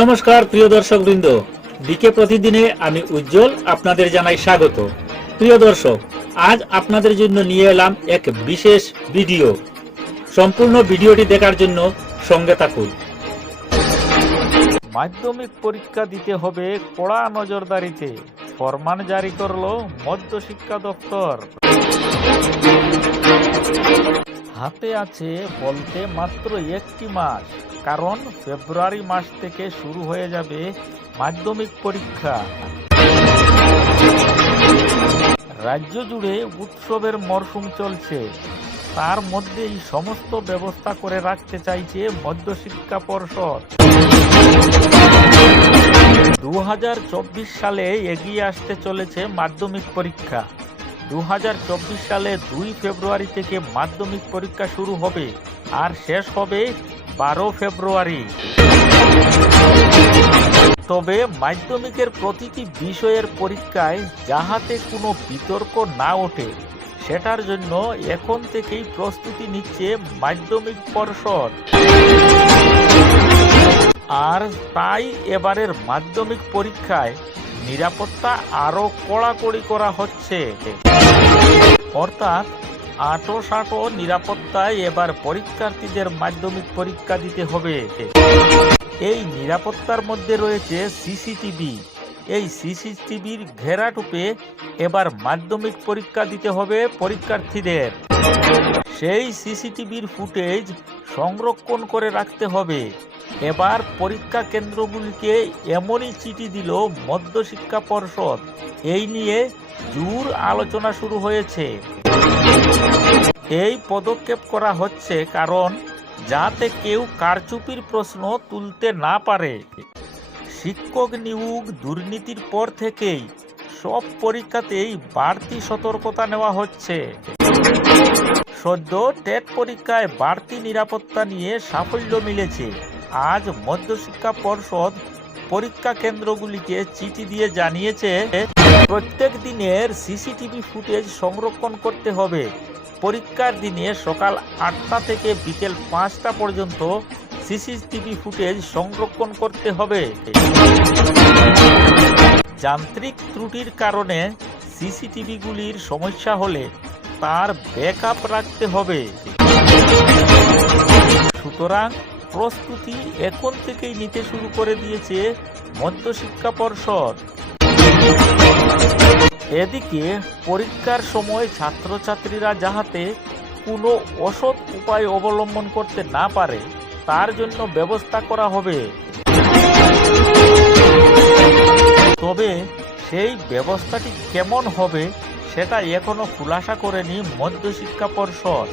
নমস্কার প্রিয় দর্শকবৃন্দ, ডিকে প্রতিদিনে আমি উজ্জ্বল আপনাদের জানাই স্বাগত। প্রিয় দর্শক, আজ আপনাদের জন্য নিয়ে এলাম এক বিশেষ ভিডিও। সম্পূর্ণ ভিডিওটি দেখার জন্য সঙ্গে থাকুন। মাধ্যমিক পরীক্ষা দিতে হবে কড়া নজরদারিতে, ফরমান জারি করল মধ্য শিক্ষা দপ্তর। হাতে আছে বলতে মাত্র একটি মাস, কারণ ফেব্রুয়ারি মাস থেকে শুরু হয়ে যাবে মাধ্যমিক পরীক্ষা। রাজ্য জুড়ে উৎসবের মরশুম চলছে, তার মধ্যেই সমস্ত ব্যবস্থা করে রাখতে চাইছে মধ্যশিক্ষা পর্ষদ। 2024 সালে এগিয়ে আসতে চলেছে মাধ্যমিক পরীক্ষা। 2024 সালে 2 ফেব্রুয়ারি থেকে মাধ্যমিক পরীক্ষা শুরু হবে আর শেষ হবে 12 ফেব্রুয়ারি। তবে মাধ্যমিকের প্রতিটি বিষয়ের পরীক্ষায় যাহাতে কোনো বিতর্ক না ওঠে, সেটার জন্য এখন থেকেই প্রস্তুতি নিচ্ছে মাধ্যমিক পর্ষদ। আর তাই এবারের মাধ্যমিক পরীক্ষায় নিরাপত্তা আরো কড়াকড়ি করা হচ্ছে। অর্থাৎ আঁটো নিরাপত্তায় এবার পরীক্ষার্থীদের মাধ্যমিক পরীক্ষা দিতে হবে। এই নিরাপত্তার মধ্যে রয়েছে সিসিটিভি। এই সিসিটিভির ঘেরাটোপে এবার মাধ্যমিক পরীক্ষা দিতে হবে পরীক্ষার্থীদের। সেই সিসিটিভির ফুটেজ সংরক্ষণ করে রাখতে হবে। এবার পরীক্ষা কেন্দ্রগুলিকে এমনই চিঠি দিল মধ্যশিক্ষা পর্ষদ। এই নিয়ে জোর আলোচনা শুরু হয়েছে। এই পদক্ষেপ করা হচ্ছে কারণ যাতে কেউ কারচুপির প্রশ্ন তুলতে না পারে। শিক্ষক নিয়োগ দুর্নীতির পর থেকেই সব পরীক্ষাতেই বাড়তি সতর্কতা নেওয়া হচ্ছে। সদ্য টেট পরীক্ষায় বাড়তি নিরাপত্তা নিয়ে সাফল্য মিলেছে। আজ মধ্যশিক্ষা পর্ষদ পরীক্ষা কেন্দ্রগুলিকে চিঠি দিয়ে জানিয়েছে প্রত্যেক দিনের সিসিটিভি ফুটেজ সংরক্ষণ করতে হবে। পরীক্ষার দিনে সকাল 8টা থেকে বিকেল 5টা পর্যন্ত সিসিটিভি ফুটেজ সংরক্ষণ করতে হবে। যান্ত্রিক ত্রুটির কারণে সিসিটিভিগুলির সমস্যা হলে তার ব্যাকআপ রাখতে হবে। সুতরাং প্রস্তুতি এখন থেকেই নিতে শুরু করে দিয়েছে মধ্যশিক্ষা পর্ষদ। এদিকে পরীক্ষার সময় ছাত্রছাত্রীরা যাহাতে কোনো অসৎ উপায় অবলম্বন করতে না পারে, তার জন্য ব্যবস্থা করা হবে। তবে সেই ব্যবস্থাটি কেমন হবে সেটা এখনো খুলাসা করেনি মধ্যশিক্ষা পর্ষদ।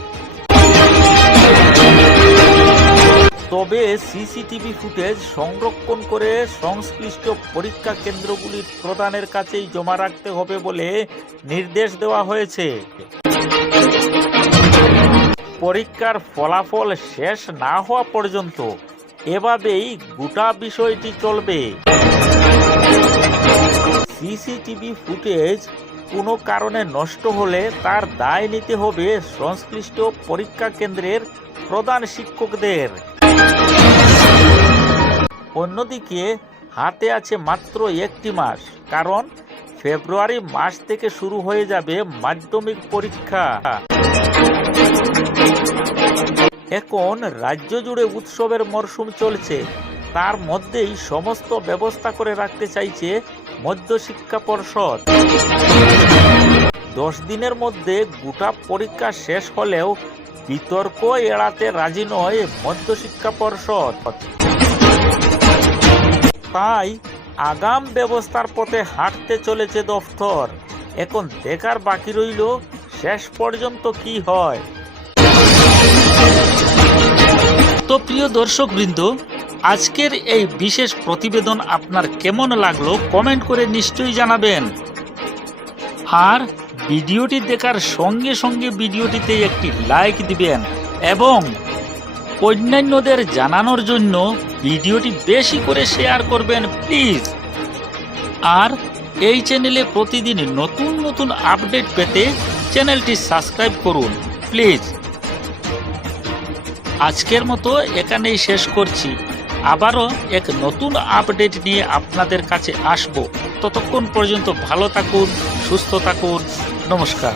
তবে সিসিটিভি ফুটেজ সংরক্ষণ করে সংশ্লিষ্ট পরীক্ষা কেন্দ্রগুলির প্রধানের কাছেই জমা রাখতে হবে বলে নির্দেশ দেওয়া হয়েছে। পরীক্ষার ফলাফল শেষ না হওয়া পর্যন্ত এভাবেই গোটা বিষয়টি চলবে। সিসিটিভি ফুটেজ কোনো কারণে নষ্ট হলে তার দায় নিতে হবে সংশ্লিষ্ট পরীক্ষা কেন্দ্রের প্রধান শিক্ষকদের। অন্যদিকে হাতে আছে মাত্র একটি মাস, কারণ ফেব্রুয়ারি মাস থেকে শুরু হয়ে যাবে মাধ্যমিক পরীক্ষা। এখন রাজ্য জুড়ে উৎসবের মরশুম চলছে, তার মধ্যেই সমস্ত ব্যবস্থা করে রাখতে চাইছে মধ্যশিক্ষা পর্ষদ। 10 দিনের মধ্যে গোটা পরীক্ষা শেষ হলেও বিতর্ক এড়াতে রাজি নয় মধ্যশিক্ষা পর্ষদ। তাই আগাম ব্যবস্থার পথে হাঁটতে চলেছে দফতর। এখন দেখার বাকি রইল শেষ পর্যন্ত কি হয়। তো প্রিয় দর্শকবৃন্দ, আজকের এই বিশেষ প্রতিবেদন আপনার কেমন লাগলো কমেন্ট করে নিশ্চয়ই জানাবেন। আর ভিডিওটি দেখার সঙ্গে সঙ্গে ভিডিওটিতে একটি লাইক দিবেন এবং অন্যান্যদের জানানোর জন্য ভিডিওটি বেশি করে শেয়ার করবেন প্লিজ। আর এই চ্যানেলে প্রতিদিন নতুন নতুন আপডেট পেতে চ্যানেলটি সাবস্ক্রাইব করুন প্লিজ। আজকের মতো এখানেই শেষ করছি। আবারও এক নতুন আপডেট নিয়ে আপনাদের কাছে আসব। ততক্ষণ পর্যন্ত ভালো থাকুন, সুস্থ থাকুন। নমস্কার।